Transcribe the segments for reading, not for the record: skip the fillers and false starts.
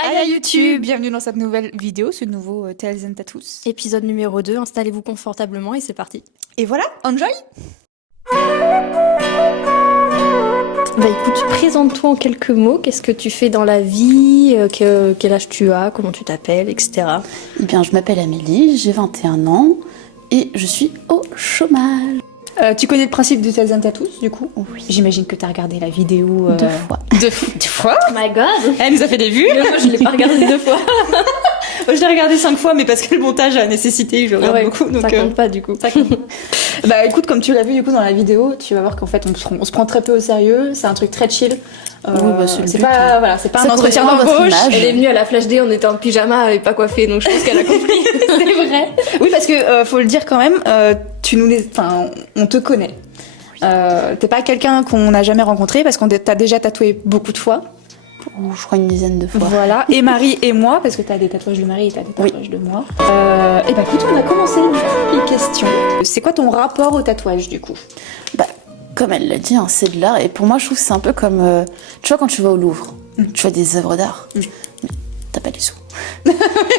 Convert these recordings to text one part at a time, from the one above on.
Aïe YouTube, bienvenue dans cette nouvelle vidéo, ce nouveau Tales and Tattoos. Épisode numéro 2, installez-vous confortablement et c'est parti. Et voilà, enjoy. Bah écoute, présente-toi en quelques mots, qu'est-ce que tu fais dans la vie, quel âge tu as, comment tu t'appelles, etc. Eh bien, je m'appelle Amélie, j'ai 21 ans et je suis au chômage. Tu connais le principe de Tales and Tattoos, du coup? Oui. J'imagine que tu as regardé la vidéo... 2 fois. Deux fois? Oh my god. Elle nous a fait des vues. Moi je l'ai pas regardé 2 fois. Moi, je l'ai regardé 5 fois, mais parce que le montage a nécessité que je regarde beaucoup. Donc, ça compte pas du coup. Bah écoute, comme tu l'as vu du coup dans la vidéo, tu vas voir qu'en fait on se prend très peu au sérieux, c'est un truc très chill. Oui, bah, c'est pas, voilà, c'est pas un C'est entretien vraiment votre d'embauche. image. Elle est venue à la Flash Day, on était en pyjama et pas coiffée, donc je pense qu'elle a compris. C'est vrai. Oui, parce que faut le dire quand même, on te connaît. T'es pas quelqu'un qu'on n'a jamais rencontré parce qu'on t'a déjà tatoué beaucoup de fois. Ou je crois une dizaine de fois. Voilà. Et Marie et moi, parce que t'as des tatouages de Marie et t'as des tatouages de moi. Et bah écoute, on a commencé du coup les questions. C'est quoi ton rapport au tatouage du coup? Bah, comme elle l'a dit, hein, c'est de l'art. Et pour moi, je trouve que c'est un peu comme... tu vois, quand tu vas au Louvre, tu vois des œuvres d'art, mais t'as pas les sous.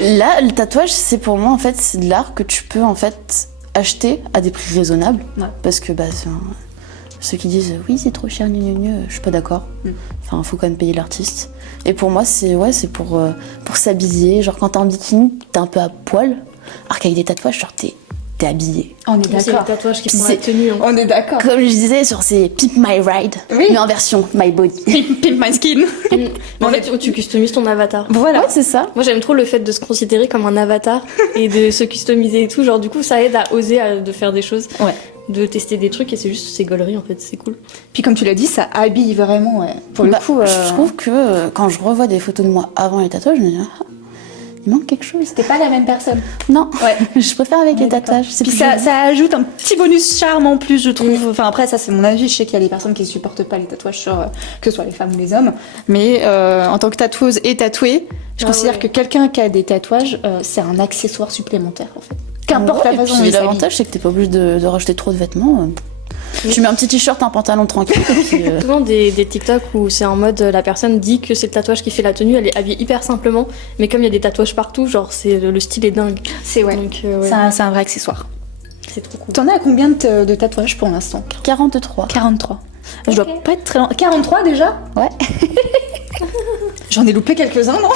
Là, le tatouage, c'est pour moi, en fait, c'est de l'art que tu peux, en fait, acheter à des prix raisonnables. Ouais. Parce que, bah, ceux qui disent « oui, c'est trop cher, je suis pas d'accord. Enfin, faut quand même payer l'artiste. Et pour moi, c'est pour s'habiller. Genre, quand t'es en bikini, t'es un peu à poil. Alors qu'avec des tatouages, genre, t'es habillé. On est C'est les d'accord. tatouages qui font C'est- la tenue. Hein. On est d'accord. Comme je disais, sur ces Pimp My Ride, Oui. mais en version My Body. Pimp my skin. En fait, tu customises ton avatar. Voilà. Ouais, c'est ça. Moi j'aime trop le fait de se considérer comme un avatar et de se customiser et tout. Genre du coup ça aide à oser de faire des choses, Ouais. de tester des trucs et c'est juste ces gauleries en fait, c'est cool. Puis comme tu l'as dit, ça habille vraiment. Ouais. Pour le Bah, coup, je trouve que quand je revois des photos de moi avant les tatouages, je me dis ah, il manque quelque chose. t'es pas la même personne. Non, Ouais. je préfère avec les tatouages. C'est Puis plus ça, joli. ça ajoute un petit bonus charme en plus, je trouve. Enfin après, ça c'est mon avis. Je sais qu'il y a des personnes qui supportent pas les tatouages sur que ce soit les femmes ou les hommes. Mais en tant que tatoueuse et tatouée, je Ah considère ouais. que quelqu'un qui a des tatouages, c'est un accessoire supplémentaire en fait. Qu'importe Ouais, la et façon dont puis il s'habille. l'avantage, c'est que t'es pas obligé de rajouter trop de vêtements. Tu mets un petit t-shirt, un pantalon tranquille. Et puis, Souvent des TikTok où c'est en mode la personne dit que c'est le tatouage qui fait la tenue, elle est habillée hyper simplement, mais comme il y a des tatouages partout, genre c'est le style est dingue. C'est ouais. Donc ouais, C'est un vrai accessoire. c'est trop cool. T'en as à combien de tatouages pour l'instant? 43. 43. Je dois Ok. pas être très loin. 43 déjà? Ouais. J'en ai loupé quelques-uns, non?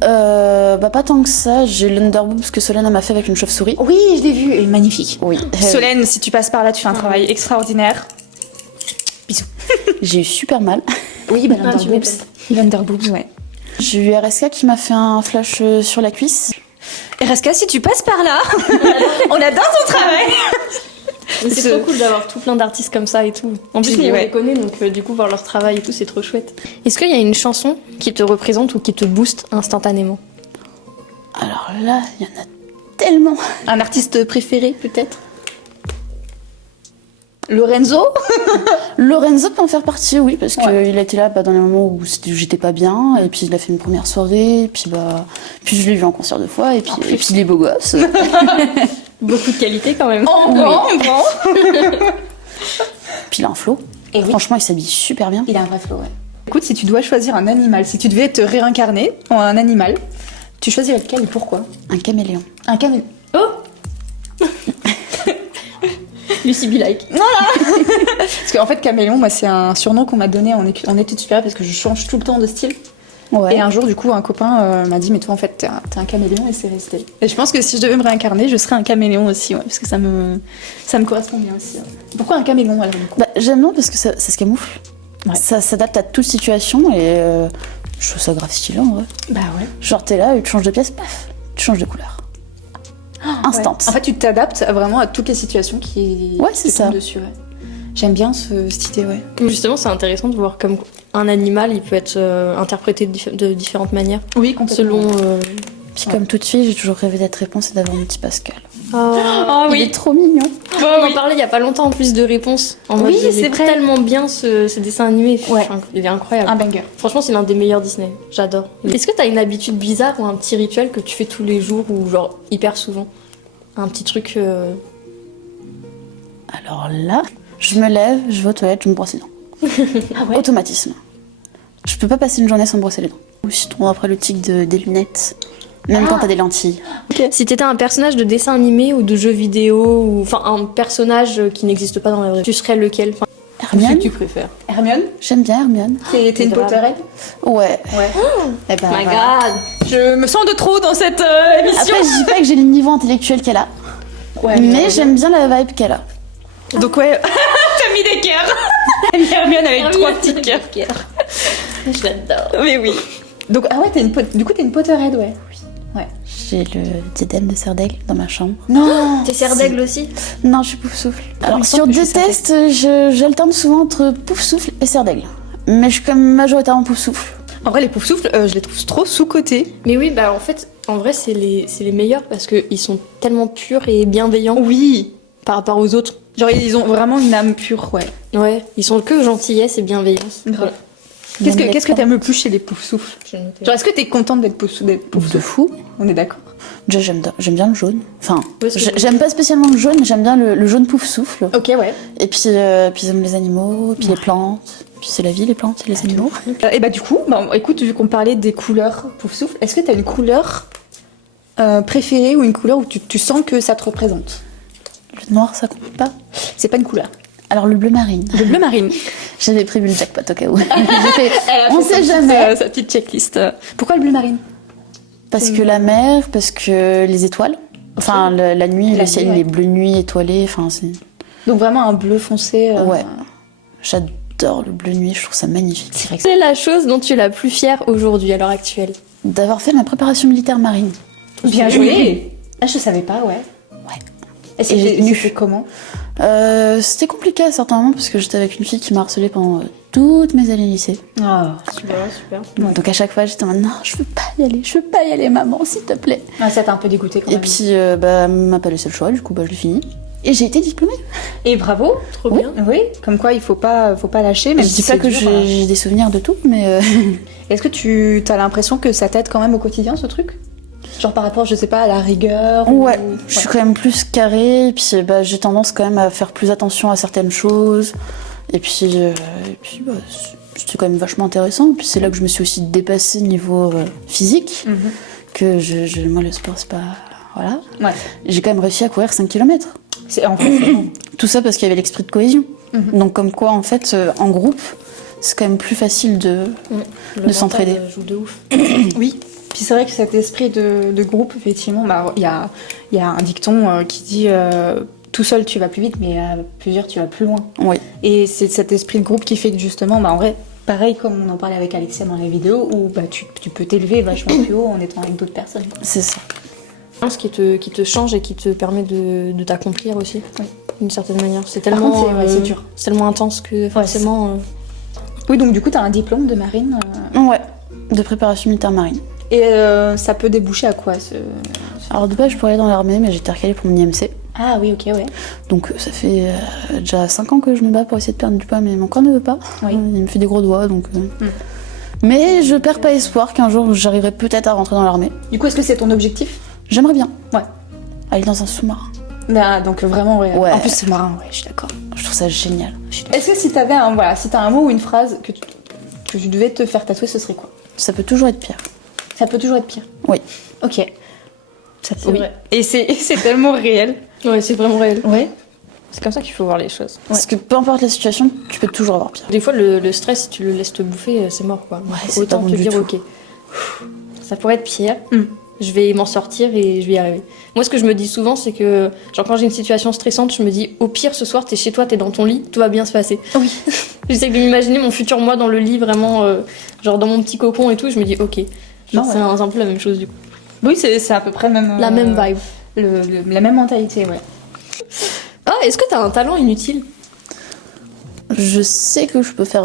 Bah pas tant que ça. J'ai l'underboob que Solène m'a fait avec une chauve-souris. Oui, je l'ai vu. Elle est magnifique. Oui. Solène, si tu passes par là, tu fais un travail extraordinaire. Bisous. J'ai eu super mal. Oui, bah Ah, tu l'underboobs. L'underboobs, ouais. J'ai eu RSK qui m'a fait un flash sur la cuisse. RSK, si tu passes par là, on adore ton travail. Mais c'est trop cool d'avoir tout plein d'artistes comme ça et tout. En plus, Oui, nous, on ouais. les connaît, donc du coup, voir leur travail et tout, c'est trop chouette. Est-ce qu'il y a une chanson qui te représente ou qui te booste instantanément? Alors là, il y en a tellement. Un artiste préféré, peut-être? Lorenzo? Lorenzo peut en faire partie, oui, parce qu'il Ouais. a été là dans les moments où j'étais pas bien, et puis il a fait une première soirée, et puis puis je l'ai vu en concert 2 fois, et puis il est beau gosse. Beaucoup de qualité quand même. En grand. Puis il a un flow. Et oui. Franchement, il s'habille super bien. Il a un vrai flow, ouais. Écoute, si tu dois choisir un animal, si tu devais te réincarner en un animal, tu choisirais lequel et pourquoi? Un caméléon. Un caméléon. Oh Lucy Be Like. Parce qu'en fait, caméléon, moi, c'est un surnom qu'on m'a donné en études supérieures parce que je change tout le temps de style. Ouais. Et un jour, du coup, un copain m'a dit, mais toi, en fait, t'es un caméléon et c'est resté. Et je pense que si je devais me réincarner, je serais un caméléon aussi, ouais, parce que ça me correspond bien aussi. Ouais. Pourquoi un caméléon alors du coup? Bah, j'aime bien parce que ça se camoufle. Ouais. Ça s'adapte à toute situation, et je trouve ça grave stylé en vrai. Bah ouais. Genre, t'es là, tu changes de pièce, paf, tu changes de couleur. Instant. En fait, tu t'adaptes vraiment à toutes les situations qui c'est qui ça. tombent dessus. Ouais. J'aime bien cette idée, ouais. Justement, c'est intéressant de voir comme un animal, il peut être interprété de différentes manières, Oui, complètement. selon... Puis comme toute fille, j'ai toujours rêvé d'être réponse et d'avoir mon petit Pascal. Oh Il est trop mignon. On en parlait il y a pas longtemps en plus de réponses. En mode, Oui, il c'est est vrai. tellement bien ce dessin animé. Ouais. Enfin, il est incroyable. Un banger. Franchement, c'est l'un des meilleurs Disney. J'adore. Est-ce que t'as une habitude bizarre ou un petit rituel que tu fais tous les jours ou genre hyper souvent? Un petit truc. Alors là, je me lève, je vais aux toilettes, je me brosse les dents. Ah ouais. Automatisme. Je peux pas passer une journée sans me brosser les dents. Ou sinon, après le tic des lunettes. Même quand t'as des lentilles. Si t'étais un personnage de dessin animé ou de jeu vidéo, ou enfin un personnage qui n'existe pas dans la vraie vie, tu serais lequel? Enfin, Hermione, tu préfères? Hermione, j'aime bien Hermione. t'es une Potterhead? Ouais. Ouais. Eh ben, My voilà. god! Je me sens de trop dans cette émission. Après, je dis pas que j'ai le niveau intellectuel qu'elle a, Ouais, mais j'aime bien la vibe qu'elle a. Donc ouais, t'as mis des cœurs. Hermione avec 3 petits cœurs. Je l'adore. Mais oui. Donc ah ouais, du coup t'es une Potterhead, ouais. J'ai le diadème de Serdaigle dans ma chambre. Non. T'es serre d'aigle aussi? Non, je suis Poufsouffle. Alors, il me sur semble que deux je suis Serdaigle. tests, j'alterne souvent entre Poufsouffle et Serdaigle. Mais je suis quand même majoritairement Poufsouffle. En vrai, les Poufsouffles, je les trouve trop sous-cotés. Mais oui, bah en fait, en vrai, c'est les meilleurs parce qu'ils sont tellement purs et bienveillants Oui. par rapport aux autres. Genre ils ont vraiment une âme pure, ouais. Ouais, ils sont que gentillesse et bienveillance. Grave. Qu'est-ce que t'aimes le plus chez les Poufsouffles? J'ai noté. Genre est-ce que t'es contente d'être De Poufsouffle? fou. On est d'accord. Déjà, j'aime bien le jaune. Enfin, Ouais, c'est que- j'aime pas spécialement le jaune, mais j'aime bien le jaune Poufsouffle. Ok, ouais. Et puis j'aime les animaux, et puis les plantes. Puis c'est la vie, les plantes et les animaux. Et bah du coup, écoute, vu qu'on parlait des couleurs Poufsouffle, est-ce que t'as une couleur préférée ou une couleur où tu sens que ça te représente? Le noir, ça compte pas. C'est pas une couleur. Alors, le bleu marine. Le bleu marine. J'avais prévu le jackpot au cas où. J'ai fait, on sait jamais. Sa petite checklist. Pourquoi le bleu marine? Parce que la mer, parce que les étoiles. Enfin, la nuit, La le ciel, nuit, ouais. il est bleu nuit, étoilé. Enfin, c'est... Donc vraiment un bleu foncé. Ouais. J'adore le bleu nuit, je trouve ça magnifique. C'est vrai que Quelle est la chose dont tu es la plus fière aujourd'hui, à l'heure actuelle? D'avoir fait ma préparation militaire marine. c'est bien joué. Ah, je savais pas, ouais. Ouais. Et Et j'ai tenu. c'était comment? C'était compliqué à certains moments parce que j'étais avec une fille qui m'a harcelée pendant toutes mes années lycée. Ah, Super, super. Ouais. Donc à chaque fois, j'étais en mode non, je veux pas y aller, maman, s'il te plaît. ça t'a un peu dégoûté quand Et même. puis, elle m'a pas laissé le choix, du coup, je l'ai fini. Et j'ai été diplômée. Et bravo. Trop Oui. bien. Oui, comme quoi il faut pas lâcher. Même Je si dis pas c'est que dur, hein. j'ai des souvenirs de tout, mais Est-ce que tu as l'impression que ça t'aide quand même au quotidien ce truc? Genre par rapport, je sais pas, à la rigueur ouais, ou... je suis quand même plus carrée. Et puis, j'ai tendance quand même à faire plus attention à certaines choses. Et puis, c'était quand même vachement intéressant. Puis c'est là que je me suis aussi dépassée niveau physique. Mhm. Que moi, le sport, c'est pas. Voilà. Ouais. J'ai quand même réussi à courir 5 km. En vrai, c'est bon. Tout ça parce qu'il y avait l'esprit de cohésion. Mhm. Donc, comme quoi, en fait, en groupe, c'est quand même plus facile de. Le s'entraider. mental joue de ouf. Oui. Puis c'est vrai que cet esprit de groupe, effectivement, il y a un dicton qui dit tout seul tu vas plus vite, mais à plusieurs tu vas plus loin. Oui. Et c'est cet esprit de groupe qui fait que justement, en vrai, pareil comme on en parlait avec Alexia dans la vidéo, où tu peux t'élever vachement plus haut en étant avec d'autres personnes. C'est ça. Ce qui te change et qui te permet de t'accomplir aussi. Oui. D'une certaine manière. C'est Par tellement, contre, c'est dur. c'est tellement intense que forcément. Oui, donc du coup, tu as un diplôme de marine. Ouais, de préparation militaire marine. Et ça peut déboucher à quoi Alors de base, je pourrais aller dans l'armée, mais j'ai été recalée pour mon IMC. Ah oui, ok, ouais. Donc ça fait déjà 5 ans que je me bats pour essayer de perdre du poids, mais mon corps ne veut pas. Oui. Il me fait des gros doigts, donc... Mais je perds pas espoir qu'un jour j'arriverai peut-être à rentrer dans l'armée. Du coup, est-ce que c'est ton objectif? J'aimerais bien. Ouais. Aller dans un sous-marin. Bah, donc vraiment, ouais. Ouais. En plus, c'est marin, ouais, je suis d'accord. Je trouve ça génial. Est-ce que si t'avais si t'as un mot ou une phrase que tu devais te faire tatouer, ce serait quoi? Ça peut toujours être pire. Ça peut toujours être pire. Oui. Ok. C'est Oui. vrai. Et c'est tellement réel. Ouais, c'est vraiment réel. Ouais. C'est comme ça qu'il faut voir les choses. Parce que peu importe la situation, tu peux toujours avoir pire. Des fois, le stress, si tu le laisses te bouffer, c'est mort, quoi. Ouais, c'est Autant pas bon te du dire, tout. ok, ça pourrait être pire. Mm. Je vais m'en sortir et je vais y arriver. Moi, ce que je me dis souvent, c'est que, genre, quand j'ai une situation stressante, je me dis, au pire, ce soir, t'es chez toi, t'es dans ton lit, tout va bien se passer. Oui. J'essaie de m'imaginer mon futur moi dans le lit, vraiment, genre dans mon petit cocon et tout. Je me dis, ok. Genre, Non, ouais. c'est un peu la même chose, du coup. Oui, c'est à peu près le même. La même vibe. La même mentalité, ouais. Ah, est-ce que t'as un talent inutile? Je sais que je peux faire...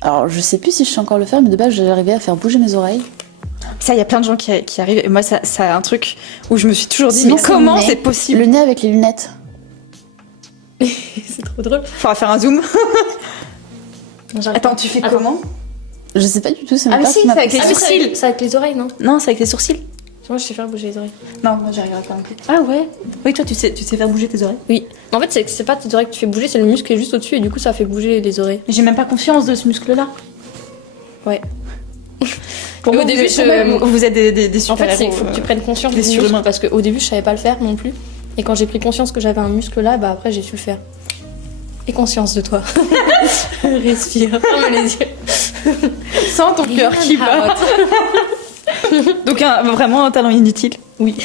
Alors, je sais plus si je sais encore le faire, mais de base, j'arrivais à faire bouger mes oreilles. Ça, il y a plein de gens qui arrivent. Et moi, ça a un truc où je me suis toujours dit, Sinon, mais c'est comment le nez. c'est possible? Le nez avec les lunettes. C'est trop drôle. Faudra faire un zoom. J'arrive Attends, tu fais Attends. comment? Je sais pas du tout, c'est Ah, ma mais part si, qui m'a c'est avec fait les ça. Ah, mais sourcils. c'est avec les oreilles, non? Non, c'est avec les sourcils. Moi, je sais faire bouger les oreilles. Non, moi, j'arriverai pas non plus. Ah ouais? Oui, toi, tu sais faire bouger tes oreilles. Oui. En fait, c'est pas tes oreilles que tu fais bouger, c'est le muscle qui est juste au-dessus et du coup, ça fait bouger les oreilles. J'ai même pas confiance de ce muscle-là. Ouais. Pour Et moi, au début, vous êtes des En fait, super-héros. il faut que tu prennes conscience des du muscle surhumains. parce qu'au début, je savais pas le faire non plus. Et quand j'ai pris conscience que j'avais un muscle là, bah après, j'ai su le faire. Et conscience de toi. Respire, ferme les yeux. Sens ton cœur qui bat. Donc vraiment un talent inutile. Oui.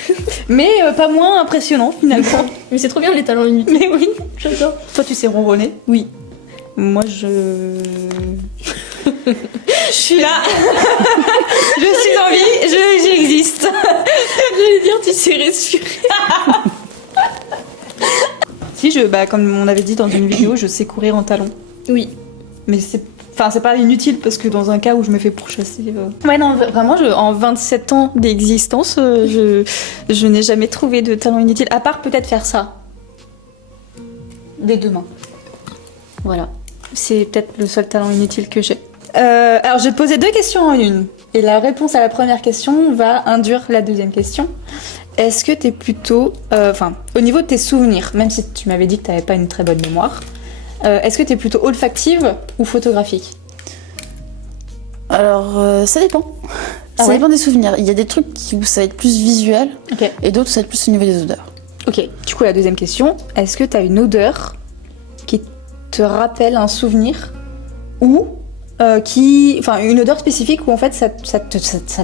Mais pas moins impressionnant finalement. Mais c'est trop bien les talents inutiles. Mais oui. J'adore. Toi tu sais ronronner. Oui. Moi je suis là. Je suis en vie, j'existe. J'allais dire, tu sais respirer. Si comme on avait dit dans une vidéo, je sais courir en talons. Oui. Mais c'est pas inutile parce que dans un cas où je me fais pourchasser. Ouais, non, vraiment, en 27 ans d'existence, je n'ai jamais trouvé de talent inutile, à part peut-être faire ça. Des deux mains. Voilà. C'est peut-être le seul talent inutile que j'ai. Alors, je vais te poser 2 questions en une. Et la réponse à la première question va induire la deuxième question. Est-ce que t'es plutôt... au niveau de tes souvenirs, même si tu m'avais dit que t'avais pas une très bonne mémoire, est-ce que t'es plutôt olfactive ou photographique? Alors, ça dépend. Ah Ça ouais dépend des souvenirs. Il y a des trucs où ça va être plus visuel Ok. et d'autres où ça va être plus au niveau des odeurs. Ok, du coup la deuxième question, est-ce que t'as une odeur qui te rappelle un souvenir ou une odeur spécifique où en fait ça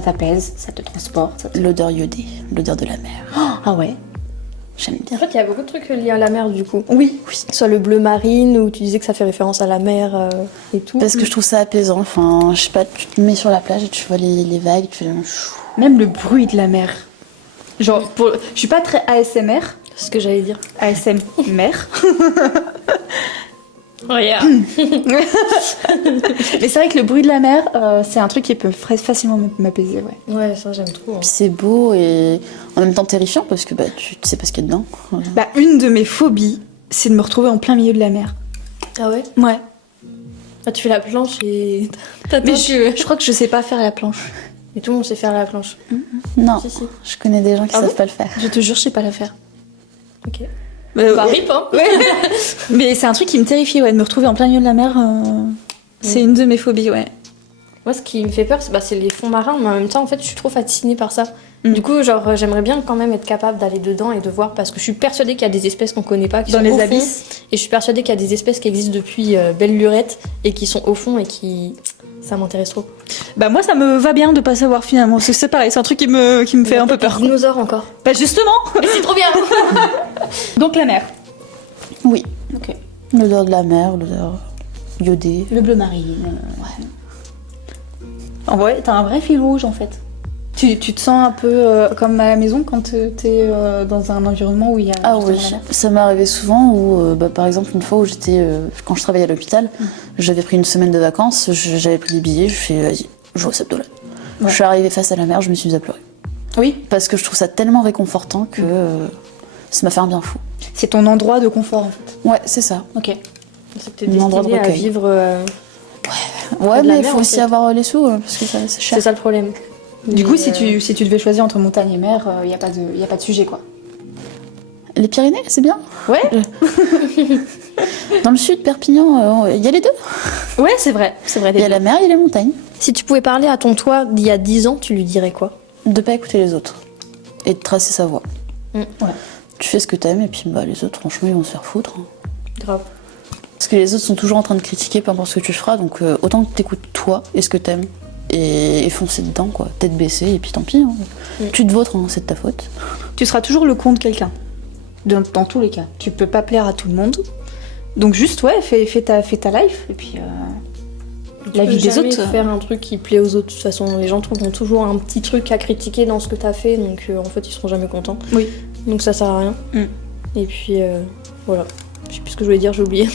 t'apaise, ça te transporte L'odeur iodée, l'odeur de la mer. Ah ouais. J'aime En bien. fait, il y a beaucoup de trucs liés à la mer du coup. Oui. Soit le bleu marine où tu disais que ça fait référence à la mer et tout. Parce que je trouve ça apaisant. Enfin, je sais pas, tu te mets sur la plage et tu vois les vagues, tu fais... Même le bruit de la mer. Genre, je suis pas très ASMR, C'est ce que j'allais dire. ASMR. Regarde. Mais c'est vrai que le bruit de la mer, c'est un truc qui peut facilement m'apaiser, ouais. Ouais, ça j'aime trop. Puis c'est beau et en même temps terrifiant parce que tu sais pas ce qu'il y a dedans. Une de mes phobies, c'est de me retrouver en plein milieu de la mer. Ah ouais. Ouais. Ah, tu fais la planche et t'attends Mais que... je crois que je sais pas faire la planche. Et tout le monde sait faire la planche. Non, Si, si. je connais des gens qui Ah savent bon pas le faire. Je te jure, je sais pas la faire. Ok. Bah, rip, hein. Ouais. Mais c'est un truc qui me terrifie, ouais, de me retrouver en plein milieu de la mer. C'est une de mes phobies, ouais. Moi, ce qui me fait peur, c'est les fonds marins, mais en même temps, en fait, je suis trop fascinée par ça. Mm. Du coup, genre, j'aimerais bien quand même être capable d'aller dedans et de voir, parce que je suis persuadée qu'il y a des espèces qu'on connaît pas, qui Dans sont les au fond, abysses. et je suis persuadée qu'il y a des espèces qui existent depuis belle lurette et qui sont au fond et qui... Ça m'intéresse trop. Bah moi ça me va bien de pas savoir finalement, parce que c'est pareil, c'est un truc qui me fait un peu peur. Dinosaures encore. Bah justement. Mais c'est trop bien. Donc la mer. Oui. Ok. L'odeur de la mer, l'odeur iodée. Le bleu marine. Ouais. En vrai, t'as un vrai fil rouge en fait. Tu te sens un peu comme à la maison quand t'es dans un environnement où il y a Ah justement oui, la mer. ça m'est arrivé souvent où, par exemple, une fois où j'étais, quand je travaillais à l'hôpital, j'avais pris une semaine de vacances, j'avais pris des billets, je fais vas-y, je vais au Sable d'Olonne. Ouais. Je suis arrivée face à la mer, je me suis mise à pleurer. Oui. Parce que je trouve ça tellement réconfortant que ça m'a fait un bien fou. C'est ton endroit de confort en fait. Ouais, c'est ça. Ok. C'est peut-être Mon endroit de destiné à recueil. vivre... Ouais, de la mais il mer, faut en aussi fait. avoir les sous, parce que c'est cher. C'est ça le problème. Du Mais, coup, si tu devais choisir entre montagne et mer, il y a pas de sujet quoi. Les Pyrénées, c'est bien. Ouais. Dans le sud, Perpignan, il y a les deux. Ouais, c'est vrai. C'est vrai. Il y a la mer, il y a les montagnes. Si tu pouvais parler à ton toi d'il y a 10 ans, tu lui dirais quoi? De pas écouter les autres. Et de tracer sa voie. Mm. Ouais. Tu fais ce que t'aimes et puis les autres, franchement, ils vont se faire foutre. Hein. Grave. Parce que les autres sont toujours en train de critiquer peu importe ce que tu feras, donc autant que t'écoutes toi et ce que t'aimes. Et foncer dedans, quoi. Tête baissée, et puis tant pis. Hein. Tu te vautres, hein, c'est de ta faute. Tu seras toujours le con de quelqu'un. Dans tous les cas. Tu peux pas plaire à tout le monde. Donc juste, ouais, fais ta life. Et puis, la vie des autres. Faire un truc qui plaît aux autres. De toute façon, les gens trouveront toujours un petit truc à critiquer dans ce que t'as fait, donc en fait, ils seront jamais contents. Oui. Donc ça sert à rien. Mm. Et puis, voilà. Je sais plus ce que je voulais dire, j'ai oublié.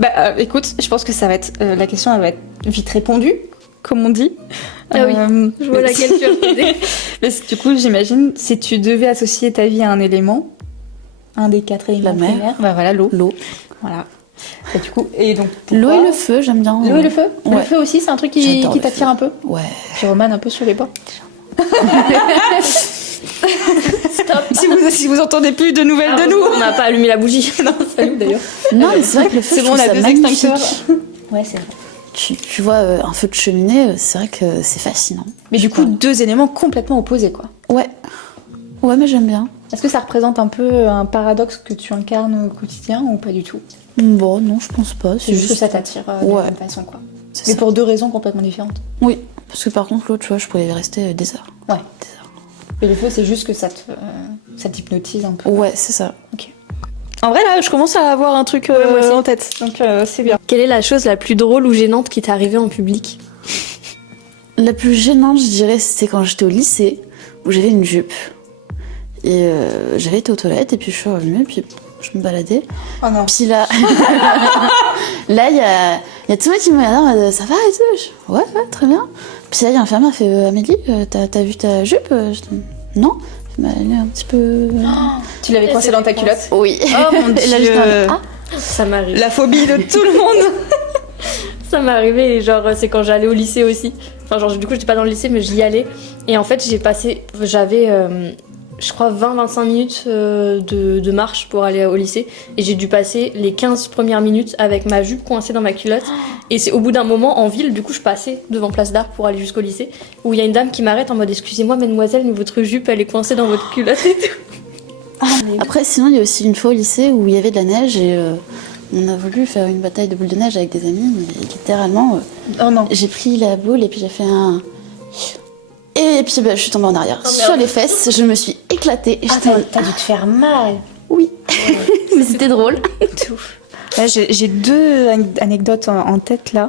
Bah écoute, je pense que ça va être la question elle va être vite répondue, comme on dit. Ah oui, je vois laquelle tu as posé. Mais du coup, j'imagine si tu devais associer ta vie à un élément, un des 4 éléments La mer. primaires, bah voilà l'eau. L'eau. Voilà. Et du coup, et donc L'eau pourquoi- et le feu, j'aime bien. L'eau et le feu. Le Ouais. feu aussi, c'est un truc qui J'adore le t'attire feu. un peu. Ouais. Pyromane un peu sur les bords. Stop. Si vous entendez plus de nouvelles Ah, de nous. on n'a pas allumé la bougie. Non, salut d'ailleurs. Non, mais c'est vrai que le feu, C'est je bon, on trouve a ça 2 magnifique. extincteurs. Ouais, c'est vrai. tu vois un feu de cheminée, c'est vrai que c'est fascinant. Mais du coup, 2 éléments complètement opposés, quoi. Ouais. Ouais, mais j'aime bien. Est-ce que ça représente un peu un paradoxe que tu incarnes au quotidien ou pas du tout? Bon, non, je pense pas. C'est juste que ça t'attire de la Ouais. même façon, quoi. C'est Mais ça. pour 2 raisons complètement différentes. Oui, parce que par contre, l'autre, tu vois, je pourrais y rester des heures. Ouais. Des heures. Et le feu, c'est juste que ça t'hypnotise un peu. Ouais, c'est ça. En vrai, là, je commence à avoir un truc moi aussi. en tête. Donc, c'est bien. Quelle est la chose la plus drôle ou gênante qui t'est arrivée en public? La plus gênante, je dirais, c'était quand j'étais au lycée, où j'avais une jupe. Et j'avais été aux toilettes, et puis je suis revenue, puis je me baladais. Oh non. Puis là, là, il y a tout le monde qui me regarde en mode, ça va et tout. Je dis, ouais, très bien. Puis là, il y a un infirmière qui fait, Amélie, t'as vu ta jupe? Je dis, non. Elle est un petit peu... Tu l'avais coincé dans ta culotte? Oui. Oh mon Et là, dieu. j'étais en mode, Ça m'arrive. La phobie de tout le monde. Ça m'est arrivé, et genre, c'est quand j'allais au lycée aussi. Enfin, genre, du coup, j'étais pas dans le lycée, mais j'y allais. Et en fait, j'avais, je crois, 20-25 minutes de marche pour aller au lycée. Et j'ai dû passer les 15 premières minutes avec ma jupe coincée dans ma culotte. Et c'est au bout d'un moment, en ville, du coup, je passais devant Place d'Arc pour aller jusqu'au lycée, où il y a une dame qui m'arrête en mode, excusez-moi, mademoiselle, mais votre jupe, elle est coincée dans votre culotte et tout. Après, sinon, il y a aussi une fois au lycée où il y avait de la neige et on a voulu faire une bataille de boules de neige avec des amis, mais littéralement, Oh non. j'ai pris la boule et puis j'ai fait un... Et puis je suis tombée en arrière sur les fesses, je me suis éclatée. Et j'étais en mode, T'as dû te faire mal. oui, mais c'était drôle. Là, j'ai 2 anecdotes en tête là.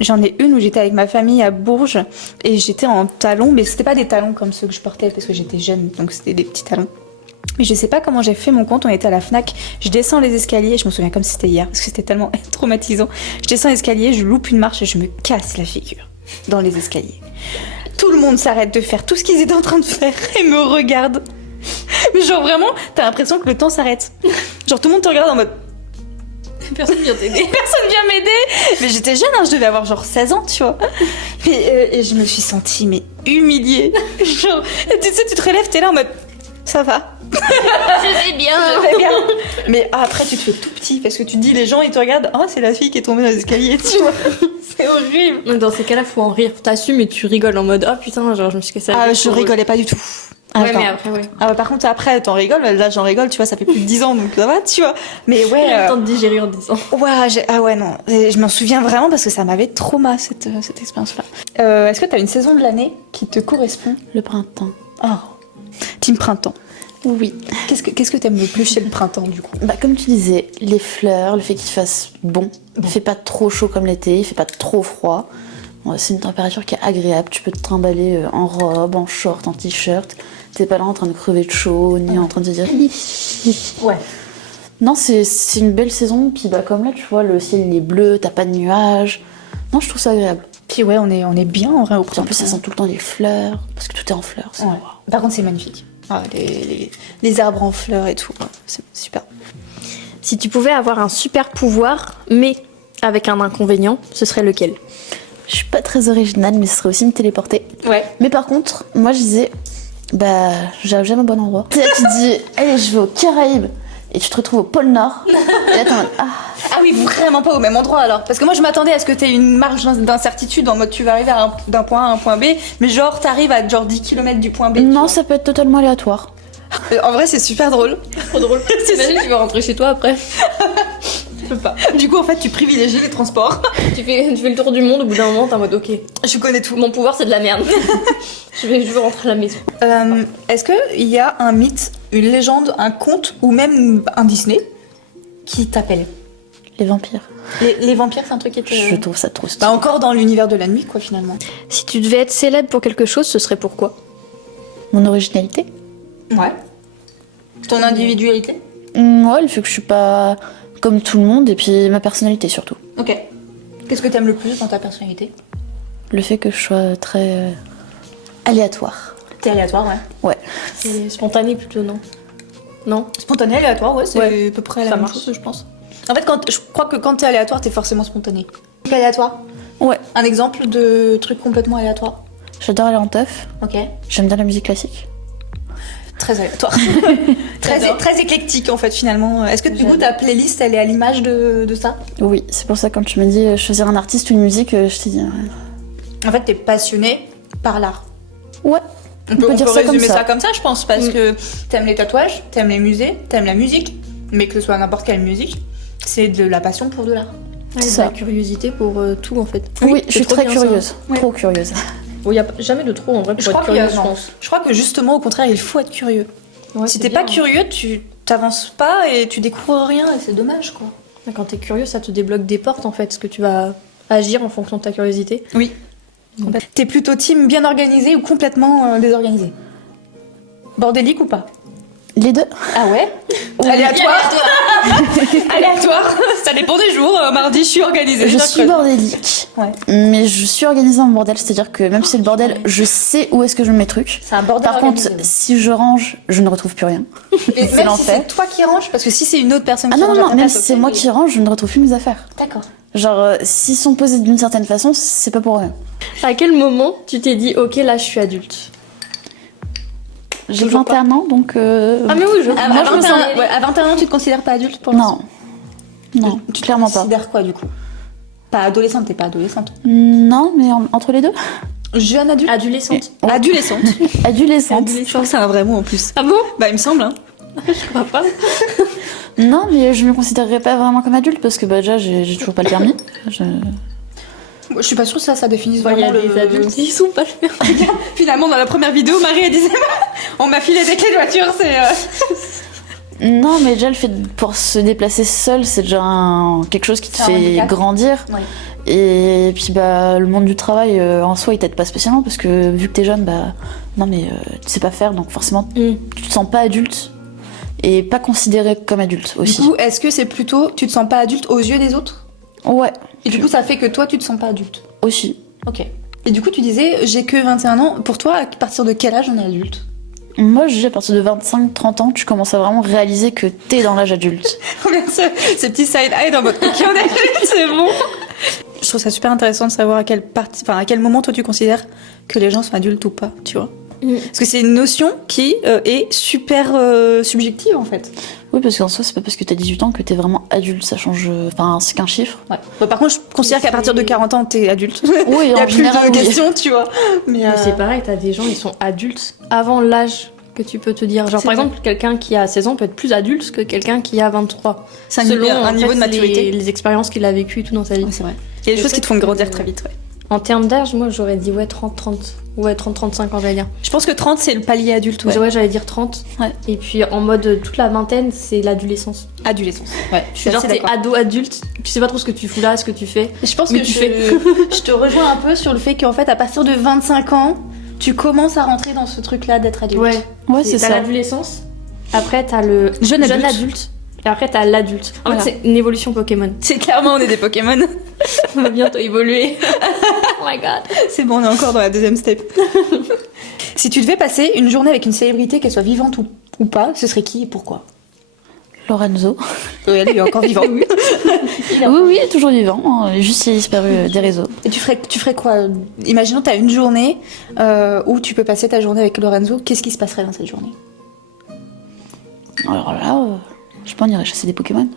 J'en ai une où j'étais avec ma famille à Bourges et j'étais en talons, mais c'était pas des talons comme ceux que je portais parce que j'étais jeune, donc c'était des petits talons. Mais je sais pas comment j'ai fait mon compte, on était à la Fnac, je descends les escaliers, je me souviens comme si c'était hier, parce que c'était tellement traumatisant. Je descends l'escalier, je loupe une marche et je me casse la figure dans les escaliers. Tout le monde s'arrête de faire tout ce qu'ils étaient en train de faire et me regarde. Mais genre vraiment, t'as l'impression que le temps s'arrête. Genre tout le monde te regarde en mode... Personne vient t'aider. Personne vient m'aider. Mais j'étais jeune, hein, je devais avoir genre 16 ans, tu vois. Et je me suis sentie mais humiliée. Genre, et tu sais, tu te relèves, t'es là en mode... Ça va. Je vais bien. Très bien. Mais après, tu te fais tout petit parce que tu te dis, les gens, ils te regardent. Oh, c'est la fille qui est tombée dans les escaliers, tu vois. C'est horrible. Dans ces cas-là, faut en rire. T'assumes et tu rigoles en mode, oh putain, genre, je me suis cassé la Ah, gueule. je rigolais pas du tout. Ouais, Attends. mais après, ouais. Ah, par contre, après, t'en rigoles. Là, j'en rigole, tu vois, ça fait plus de 10 ans, donc ça va, tu vois. Mais ouais. J'ai le temps de digérer en disant. Ouais, ah ouais, non. Et je m'en souviens vraiment parce que ça m'avait trauma, cette expérience-là. Est-ce que t'as une saison de l'année qui te correspond? Le printemps. Oh. Team printemps. Oui. Qu'est-ce que t'aimes le plus chez le printemps, du coup? Bah, comme tu disais, les fleurs, le fait qu'il fasse bon. Il fait pas trop chaud comme l'été, il fait pas trop froid. Ouais, c'est une température qui est agréable. Tu peux te trimballer en robe, en short, en t-shirt. T'es pas là en train de crever de chaud, ni en train de te dire... Ouais. Non, c'est une belle saison. Puis bah, comme là, tu vois, le ciel il est bleu, t'as pas de nuages. Non, je trouve ça agréable. Puis ouais, on est bien en vrai au Puis printemps. en plus, ça sent tout le temps les fleurs, parce que tout est en fleurs. c'est- Ouais. Par contre, c'est magnifique. Ah, les arbres en fleurs et tout, ouais, c'est super. Si tu pouvais avoir un super pouvoir, mais avec un inconvénient, ce serait lequel? Je suis pas très originale, mais ce serait aussi me téléporter. Ouais. Mais par contre, moi je disais, bah, j'arrive jamais au bon endroit. Tu sais, tu te dis, allez, je vais aux Caraïbes, et tu te retrouves au pôle Nord. Et là, t'es en mode, ah, Ah oui, vraiment pas au même endroit alors. Parce que moi je m'attendais à ce que t'aies une marge d'incertitude en mode tu vas arriver d'un point A à un point B, mais genre t'arrives à genre 10 km du point B. non, ça peut être totalement aléatoire. En vrai c'est super drôle. Trop drôle. T'imagines, tu vas rentrer chez toi après. Je peux pas. Du coup en fait tu privilégies les transports. tu fais le tour du monde, au bout d'un moment, t'es en mode, ok, Je connais tout. mon pouvoir c'est de la merde. je veux rentrer à la maison. Est-ce qu'il y a un mythe, une légende, un conte ou même un Disney qui t'appelle? Les vampires. Les vampires c'est un truc qui te... Je trouve ça trop stylé. Bah encore dans l'univers de la nuit quoi finalement. Si tu devais être célèbre pour quelque chose, ce serait pourquoi? Mon originalité. Ouais. Ton individualité? Ouais, le fait que je suis pas comme tout le monde, et puis ma personnalité surtout. Ok. Qu'est-ce que t'aimes le plus dans ta personnalité? Le fait que je sois très aléatoire. T'es aléatoire, ouais. Ouais. C'est spontané plutôt, non? Non? Spontané, aléatoire, ouais, c'est Ouais. à peu près la Ça même marche. chose, je pense. En fait, je crois que quand t'es aléatoire, t'es forcément spontané. Aléatoire? Ouais. Un exemple de truc complètement aléatoire? J'adore aller en teuf. Ok. J'aime bien la musique classique. très aléatoire. Très éclectique en fait finalement. Est-ce que du coup ta playlist elle est à l'image de ça? Oui, c'est pour ça quand tu me dis choisir un artiste ou une musique, je te dis... En fait t'es passionnée par l'art. Ouais. On peut dire ça résumer comme ça. ça comme ça je pense parce que t'aimes les tatouages, t'aimes les musées, t'aimes la musique, mais que ce soit n'importe quelle musique, c'est de la passion pour de l'art. Ouais, ça. la curiosité pour tout en fait. Oui, je suis trop très bien, curieuse. ça. Ouais. Trop curieuse. Il n'y a jamais de trop en vrai pour être curieuse, je pense. Je crois que justement au contraire il faut être curieux. Ouais, Si c'est t'es bien, pas curieux, tu t'avances pas et tu découvres rien et c'est dommage quoi. hein. Quand t'es curieux, ça te débloque des portes en fait, parce que tu vas agir en fonction de ta curiosité. Oui. T'es plutôt team bien organisé ou complètement désorganisé? Bordélique ou pas? Les deux. Ah ouais? Aléatoire. Aléatoire. Ça dépend des jours. Mardi, je suis organisée. Je suis bordélique. Ouais. Mais je suis organisée en bordel, c'est-à-dire que même si c'est le bordel, je sais où est-ce que je mets mes trucs. C'est un bordel Par contre, organisé. si je range, je ne retrouve plus rien. Mais c'est même l'enfer. si c'est toi qui ranges, parce que si c'est une autre personne Ah qui non, range non, à non, ta même place, si c'est ok, moi oui. qui range, je ne retrouve plus mes affaires. D'accord. Genre, s'ils sont posés d'une certaine façon, c'est pas pour rien. À quel moment tu t'es dit, ok, là je suis adulte? J'ai Toujours 21 ans, donc... Ah mais oui, À, moi à je me 21, sens... ouais, à 21 ans, tu te considères pas adulte pour l'instant? Non. Non, Tu clairement te pas. considères quoi du coup? Pas adolescente, t'es pas adolescente. Non, mais entre les deux. Jeune adulte? Adolescente. Ouais. Adolescente. Adolescente. Je crois que c'est un vrai mot en plus. Ah bon? Bah il me semble hein. Je crois pas. Non, mais je me considérerais pas vraiment comme adulte parce que bah, déjà, j'ai toujours pas le permis. Je suis pas sûre que ça définisse Il y vraiment a des adultes qui sont pas le faire. Finalement, dans la première vidéo, Marie elle disait on m'a filé des clés de voiture, c'est. Non, mais déjà, le fait pour se déplacer seul, c'est déjà quelque chose qui te C'est un fait handicap. grandir. Ouais. Et puis, bah, le monde du travail, en soi, il t'aide pas spécialement parce que vu que t'es jeune, bah, non, mais tu sais pas faire, donc forcément, tu te sens pas adulte et pas considéré comme adulte Du aussi. coup, est-ce que c'est plutôt tu te sens pas adulte aux yeux des autres? Ouais, Et du coup, ça fait que toi, tu te sens pas adulte. aussi. Ok. Et du coup, tu disais j'ai que 21 ans. Pour toi, à partir de quel âge on est adulte? Moi, je dis à partir de 25-30 ans, tu commences à vraiment réaliser que t'es dans l'âge adulte. ce petit side eye dans votre ok, on est adulte, c'est bon. Je trouve ça super intéressant de savoir à quel moment toi tu considères que les gens sont adultes ou pas, tu vois. Parce que c'est une notion qui est super subjective en fait. Oui, parce qu'en soi, c'est pas parce que t'as 18 ans que t'es vraiment adulte, ça change. Enfin, c'est qu'un chiffre. Ouais. Bah, par contre, je considère qu'à partir de 40 ans, t'es adulte. Oui, Il y a en plus général, de oui. questions, tu vois. Mais Mais c'est pareil, t'as des gens, ils sont adultes avant l'âge que tu peux te dire. Genre, C'est par vrai. exemple, quelqu'un qui a 16 ans peut être plus adulte que quelqu'un qui a 23. c'est Selon un en niveau fait, de maturité. les expériences qu'il a vécues et tout dans sa vie. Ouais, c'est vrai. Il y a des Je choses sais qui te font que- grandir très vite, ouais. En termes d'âge, moi, j'aurais dit ouais, 30. Ouais, 30-35 ans, j'allais dire. Je pense que 30, c'est le palier adulte, ouais. Ouais, j'allais dire 30. Ouais. Et puis en mode toute la vingtaine, c'est l'adolescence. Adolescence. Ouais, je suis Genre, assez t'es d'accord. ado, adulte, tu sais pas trop ce que tu fous là, ce que tu fais. Je pense Mais que tu je te rejoins un peu sur le fait qu'en fait, à partir de 25 ans, tu commences à rentrer dans ce truc-là d'être adulte. Ouais, c'est T'as ça. l'adolescence, après t'as le Jeune adulte. adulte, et après t'as l'adulte. En Voilà. fait, c'est une évolution Pokémon. C'est clairement, on est des Pokémon. On va bientôt évoluer. Oh my god. C'est bon, on est encore dans la deuxième step. Si tu devais passer une journée avec une célébrité, qu'elle soit vivante ou pas, ce serait qui et pourquoi? Lorenzo. Oui, elle est encore vivante. Oui, oui, il est toujours vivant. Juste, il est disparu des réseaux. Et tu ferais quoi? Imaginons tu as une journée où tu peux passer ta journée avec Lorenzo. Qu'est-ce qui se passerait dans cette journée? Alors là, je sais pas, on irait chasser des Pokémon.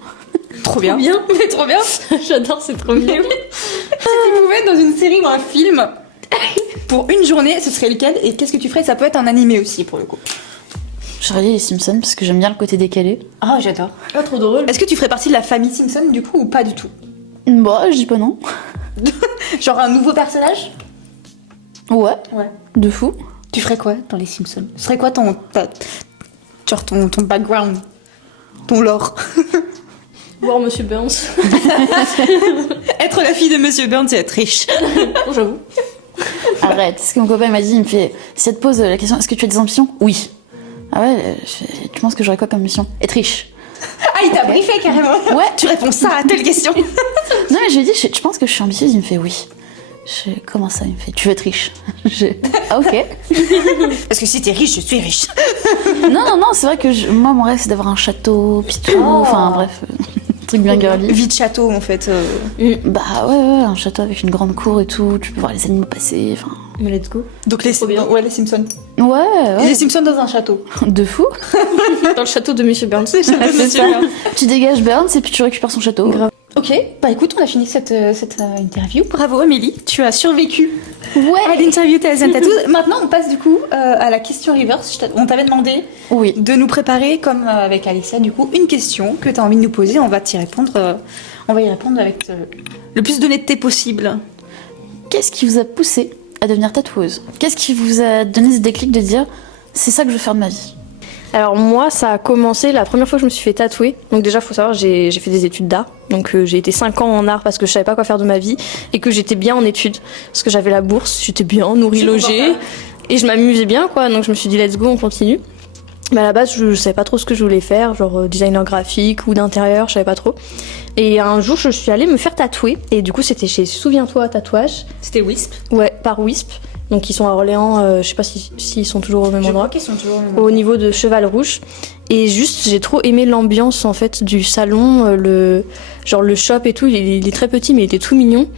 Trop bien. bien. Mais trop bien. J'adore, c'est trop bien. Si tu pouvais être dans une série ou un film pour une journée, ce serait lequel? Et qu'est-ce que tu ferais? Ça peut être un animé aussi pour le coup. Je regardais les Simpsons parce que j'aime bien le côté décalé. Ah, j'adore. Oh, trop drôle. Est-ce que tu ferais partie de la famille Simpson du coup ou pas du tout? Bah, je dis pas non. Genre un nouveau personnage? Ouais, Ouais. de fou. Tu ferais quoi dans les Simpsons? Ce serait quoi ton background? Ton lore? Voir Monsieur Burns. Être la fille de Monsieur Burns, c'est être riche. Oh, j'avoue. Arrête, ce que mon copain m'a dit, il me fait si elle te pose la question est-ce que tu as des ambitions? Oui. Ah ouais, tu penses que j'aurais quoi comme mission? Être riche. Ah, il t'a briefé carrément. Ouais. Tu réponds ça à telle question. Non, mais je lui ai dit tu penses que je suis ambitieuse? Il me fait oui. Comment ça? Il me fait tu veux être riche? Ah ok. Parce que si t'es riche, je suis riche. Non, c'est vrai que moi, mon rêve, c'est d'avoir un château, puis tout. Oh. Enfin, bref, truc bien girly. Vie de château en fait. Bah ouais, un château avec une grande cour et tout. Tu peux voir les animaux passer. Enfin, Mais let's go. Donc les, Trop bien. ouais, les Simpsons. Ouais. Les Simpsons dans un château. De fou. Dans le château de Monsieur Burns. C'est ça. Tu dégages Burns et puis tu récupères son château. Grave. Ok, bah écoute, on a fini cette interview. Bravo Amélie, tu as survécu à l'interview Tales and Tattoos. Maintenant, on passe du coup à la question reverse. On t'avait demandé Oui. de nous préparer, comme avec Alexia, du coup, une question que tu as envie de nous poser. On va t'y répondre. On va y répondre avec le plus d'honnêteté possible. Qu'est-ce qui vous a poussé à devenir tatoueuse? Qu'est-ce qui vous a donné ce déclic de dire c'est ça que je veux faire de ma vie? Alors moi, ça a commencé la première fois que je me suis fait tatouer. Donc déjà, faut savoir, j'ai fait des études d'art. Donc j'ai été 5 ans en art parce que je savais pas quoi faire de ma vie et que j'étais bien en études. Parce que j'avais la bourse, j'étais bien nourrie, logée et je m'amusais bien quoi. Donc je me suis dit let's go, on continue. Mais à la base, je savais pas trop ce que je voulais faire, genre designer graphique ou d'intérieur, je savais pas trop. Et un jour, je suis allée me faire tatouer et du coup, c'était chez Souviens-toi tatouage. C'était Wisp. Ouais, par Wisp. Donc ils sont à Orléans, je sais pas s'ils sont toujours au même Je endroit. crois qu'ils sont toujours Au niveau de Cheval Rouge. Et juste, j'ai trop aimé l'ambiance en fait du salon, le shop et tout. Il est très petit, mais il était tout mignon.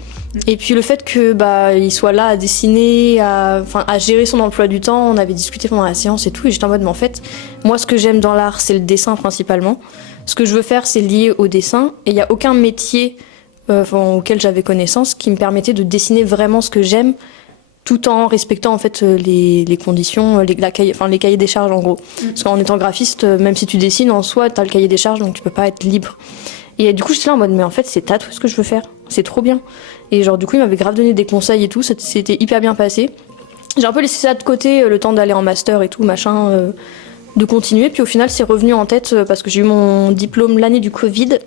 Et puis le fait que il soit là à dessiner, à gérer son emploi du temps. On avait discuté pendant la séance et tout. Et j'étais en mode, mais en fait, moi, ce que j'aime dans l'art, c'est le dessin principalement. Ce que je veux faire, c'est lié au dessin. Et il y a aucun métier auquel j'avais connaissance qui me permettait de dessiner vraiment ce que j'aime, tout en respectant en fait les conditions, les cahiers des charges en gros. Parce qu'en étant graphiste, même si tu dessines en soi, t'as le cahier des charges, donc tu peux pas être libre. Et du coup, j'étais là en mode, mais en fait, c'est tatouer ce que je veux faire. C'est trop bien. Et genre, du coup, il m'avait grave donné des conseils et tout. C'était hyper bien passé. J'ai un peu laissé ça de côté, le temps d'aller en master et tout, machin, de continuer. Puis au final, c'est revenu en tête parce que j'ai eu mon diplôme l'année du Covid.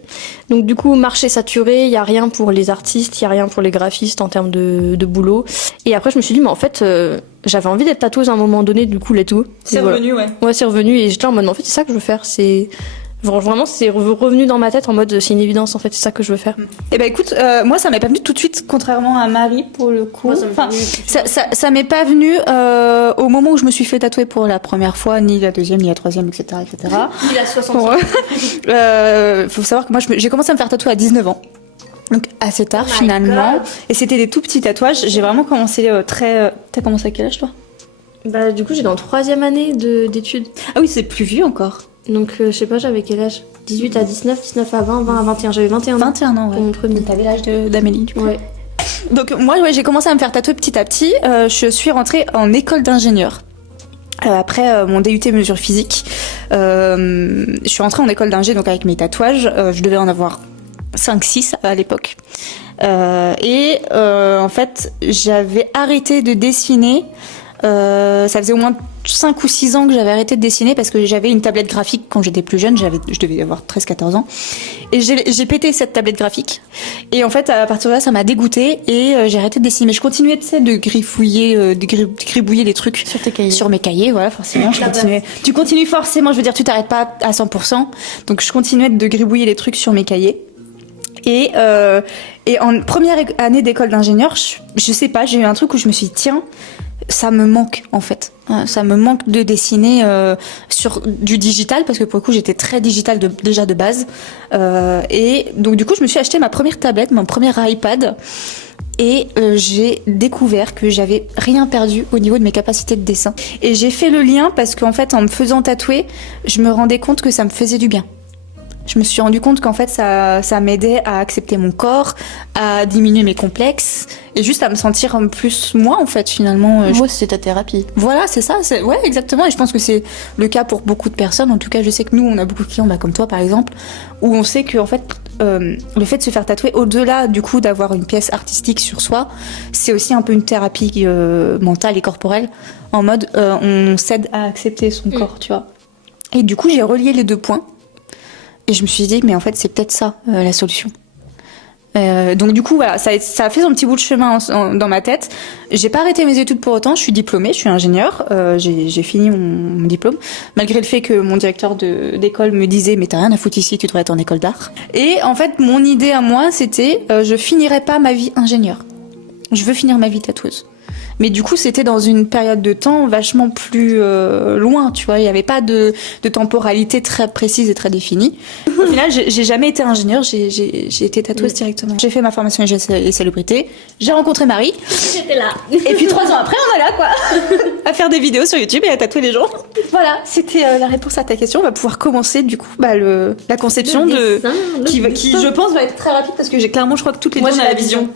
Donc du coup, marché saturé, il y a rien pour les artistes, il y a rien pour les graphistes en termes de boulot. Et après, je me suis dit, mais en fait, j'avais envie d'être tatoueuse à un moment donné, du coup, let's go. C'est revenu, ouais. Ouais, c'est revenu et j'étais en mode, en fait, c'est ça que je veux faire. Vraiment, c'est revenu dans ma tête en mode, c'est une évidence, en fait, c'est ça que je veux faire. Eh ben écoute, moi ça m'est pas venu tout de suite, contrairement à Marie pour le coup. Moi, ça m'est pas venu au moment où je me suis fait tatouer pour la première fois, ni la deuxième, ni la troisième, etc. Il a 60 ans. Faut savoir que moi j'ai commencé à me faire tatouer à 19 ans. Donc assez tard finalement. God. Et c'était des tout petits tatouages. J'ai vraiment commencé très... T'as commencé à quel âge toi? Du coup, j'ai dans 3e année d'études. Ah oui, c'est plus vieux encore. Donc, je sais pas, j'avais quel âge? 18 à 19, 19 à 20, 20 à 21. J'avais 21 ans. 21 ans, ouais. Pour mon premier. T'avais l'âge d'Amélie, du coup. Ouais. Donc moi, j'ai commencé à me faire tatouer petit à petit. Je suis rentrée en école d'ingénieur. Après mon DUT mesure physique, je suis rentrée en école d'ingé, donc avec mes tatouages. Je devais en avoir 5-6 à l'époque. En fait, j'avais arrêté de dessiner. Ça faisait au moins 5 ou 6 ans que j'avais arrêté de dessiner parce que j'avais une tablette graphique quand j'étais plus jeune, je devais avoir 13-14 ans. Et j'ai pété cette tablette graphique. Et en fait, à partir de là, ça m'a dégoûtée et j'ai arrêté de dessiner. Mais je continuais, tu sais, de gribouiller les trucs Sur tes cahiers. sur mes cahiers, voilà, forcément. Tu continues forcément, je veux dire, tu t'arrêtes pas à 100%. Donc je continuais de gribouiller les trucs sur mes cahiers. Et en première année d'école d'ingénieur, je sais pas, j'ai eu un truc où je me suis dit, tiens, ça me manque en fait. Ça me manque de dessiner sur du digital parce que pour le coup j'étais très digital déjà de base. Et donc du coup je me suis acheté ma première tablette, mon premier iPad. Et j'ai découvert que j'avais rien perdu au niveau de mes capacités de dessin. Et j'ai fait le lien parce qu'en fait en me faisant tatouer, je me rendais compte que ça me faisait du bien. Je me suis rendu compte qu'en fait ça m'aidait à accepter mon corps, à diminuer mes complexes et juste à me sentir plus moi en fait finalement. Moi, c'était ta thérapie. Voilà, c'est ça, ouais exactement, et je pense que c'est le cas pour beaucoup de personnes. En tout cas, je sais que nous on a beaucoup de clients comme toi par exemple, où on sait que en fait le fait de se faire tatouer, au-delà du coup d'avoir une pièce artistique sur soi, c'est aussi un peu une thérapie mentale et corporelle, en mode on s'aide à accepter son corps, tu vois. Et du coup j'ai relié les deux points. Et je me suis dit, mais en fait, c'est peut-être ça, la solution. Donc du coup, voilà, ça a fait son petit bout de chemin dans ma tête. J'ai pas arrêté mes études pour autant, je suis diplômée, je suis ingénieure, j'ai fini mon diplôme, malgré le fait que mon directeur d'école me disait, mais t'as rien à foutre ici, tu devrais être en école d'art. Et en fait, mon idée à moi, c'était, je finirai pas ma vie ingénieure. Je veux finir ma vie tatoueuse. Mais du coup, c'était dans une période de temps vachement plus loin, tu vois. Il n'y avait pas de temporalité très précise et très définie. Au final, j'ai jamais été ingénieure, j'ai été tatoueuse directement. J'ai fait ma formation et célébrité. J'ai rencontré Marie. J'étais là. Et puis 3 ans après, on est là, quoi. À faire des vidéos sur YouTube et à tatouer les gens. Voilà, c'était la réponse à ta question. On va pouvoir commencer, du coup, la conception qui, je pense, va être très rapide parce que j'ai clairement, je crois que toutes les deux, on a la vision.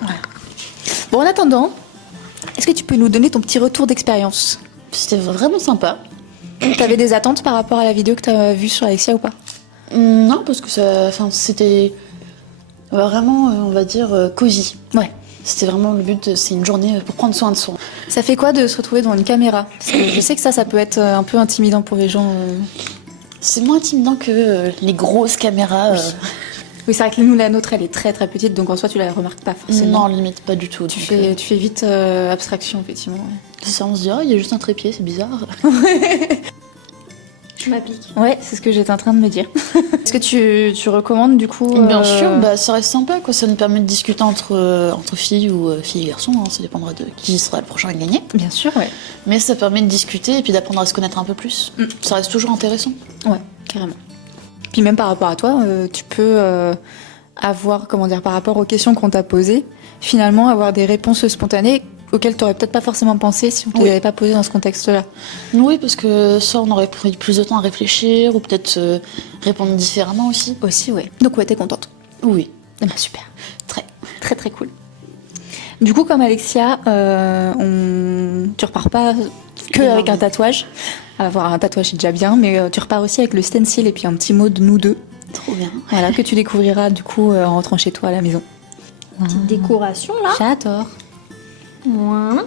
Voilà. Bon, en attendant, est-ce que tu peux nous donner ton petit retour d'expérience? C'était vraiment sympa. T'avais des attentes par rapport à la vidéo que t'as vue sur Alexia ou pas? Non, parce que c'était vraiment, on va dire, cosy. Ouais. C'était vraiment le but, c'est une journée pour prendre soin de soi. Ça fait quoi de se retrouver devant une caméra? Parce que je sais que ça peut être un peu intimidant pour les gens. C'est moins intimidant que les grosses caméras. Oui, c'est vrai que nous, la nôtre, elle est très très petite, donc en soi, tu la remarques pas forcément. Non, limite pas du tout. Tu fais vite abstraction, effectivement. Ouais. C'est ça, on se dit, oh, il y a juste un trépied, c'est bizarre. Je m'applique. Ouais, c'est ce que j'étais en train de me dire. Est-ce que tu recommandes du coup Bien sûr, ça reste sympa, quoi. Ça nous permet de discuter entre filles ou filles et garçons, hein. Ça dépendra de qui sera le prochain à gagner. Bien sûr, ouais. Mais ça permet de discuter et puis d'apprendre à se connaître un peu plus. Ça reste toujours intéressant. Ouais, carrément. Puis même par rapport à toi, tu peux avoir, comment dire, par rapport aux questions qu'on t'a posées, finalement avoir des réponses spontanées auxquelles tu n'aurais peut-être pas forcément pensé si on ne te les avait pas posées dans ce contexte-là. Oui, parce que ça, on aurait pris plus de temps à réfléchir ou peut-être répondre différemment aussi. Aussi, ouais. Donc ouais, t'es contente? Oui. Eh ben, super. Très, très, très cool. Du coup, comme Alexia, tu repars pas que avec un tatouage. Avoir un tatouage, c'est déjà bien, mais tu repars aussi avec le stencil et puis un petit mot de nous deux. Trop bien. Voilà, que tu découvriras du coup en rentrant chez toi à la maison. Petite décoration là. J'adore. Voilà.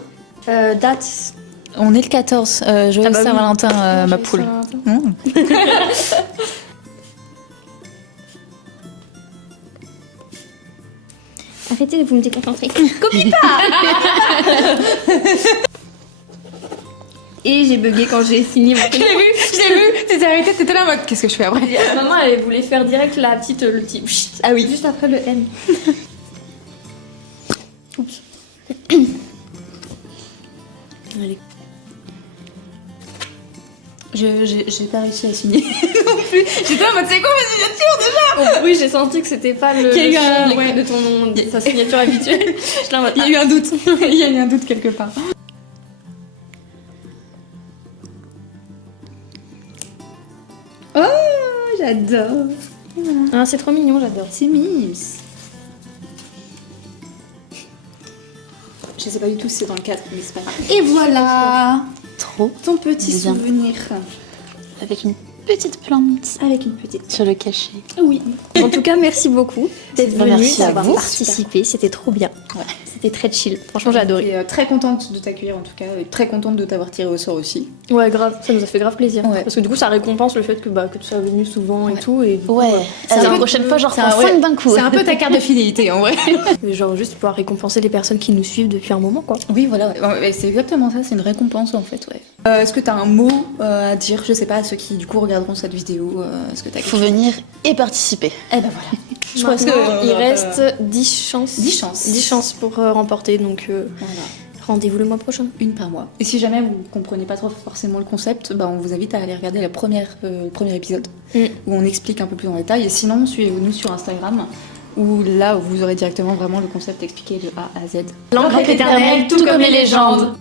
Date. On est le 14. Joyeux Saint-Valentin, ma poule. Mmh. Arrêtez, vous me déconcentrez. Copie pas. Et j'ai bugué quand j'ai signé mon truc. Je l'ai vu, t'étais arrêtée, t'étais là en mode qu'est-ce que je fais après? Maman, elle voulait faire direct le petit chut. Ah oui. Juste après le N. Oups. Allez. J'ai pas réussi à signer. non plus. J'étais en mode c'est quoi ma signature? Au bruit, j'ai senti que c'était pas le Qu'il y a eu un- chien ouais. de sa signature habituelle. J'étais en mode, Il y a eu un doute. Il y a eu un doute quelque part. Oh, j'adore. ah, c'est trop mignon, j'adore. C'est Mims. Je sais pas du tout si c'est dans le cadre, mais c'est pas grave. Et voilà Trop. ton petit Bien. souvenir. Avec une petite plante Avec une petite. sur le cachet. Oui. En tout cas, merci beaucoup d'être Bah, venu, merci à d'avoir vous. participé. C'était trop bien. Ouais. C'était très chill. Franchement, j'ai adoré. Et très contente de t'accueillir en tout cas, et très contente de t'avoir tiré au sort aussi. Ouais, grave. Ça nous a fait grave plaisir. Ouais. Parce que du coup, ça récompense le fait que tu sois venu souvent et Ouais. tout. Et du coup, Ouais. C'est La un peu- prochaine fois, j'en c'est reprends un- ouais. 5 d'un coup. C'est un peu ta carte de fidélité en vrai. genre juste pouvoir récompenser les personnes qui nous suivent depuis un moment, quoi. Oui, voilà, ouais, c'est exactement ça, c'est une récompense en fait, ouais. Est-ce que t'as un mot à dire, je sais pas, à ceux qui du coup regarderont cette vidéo, est-ce que t'as Il quelque faut chose? venir et participer. Eh ben voilà. Je pense que, il on va reste 10 chances. 10 chances. 10 chances pour remporter, donc Voilà, rendez-vous le mois prochain. une par mois. Et si jamais vous comprenez pas trop forcément le concept, bah, on vous invite à aller regarder le premier épisode Mm. où on explique un peu plus en détail. Et sinon, suivez-nous sur Instagram où là vous aurez directement vraiment le concept expliqué de A à Z. L'encre est éternelle, tout comme les légendes.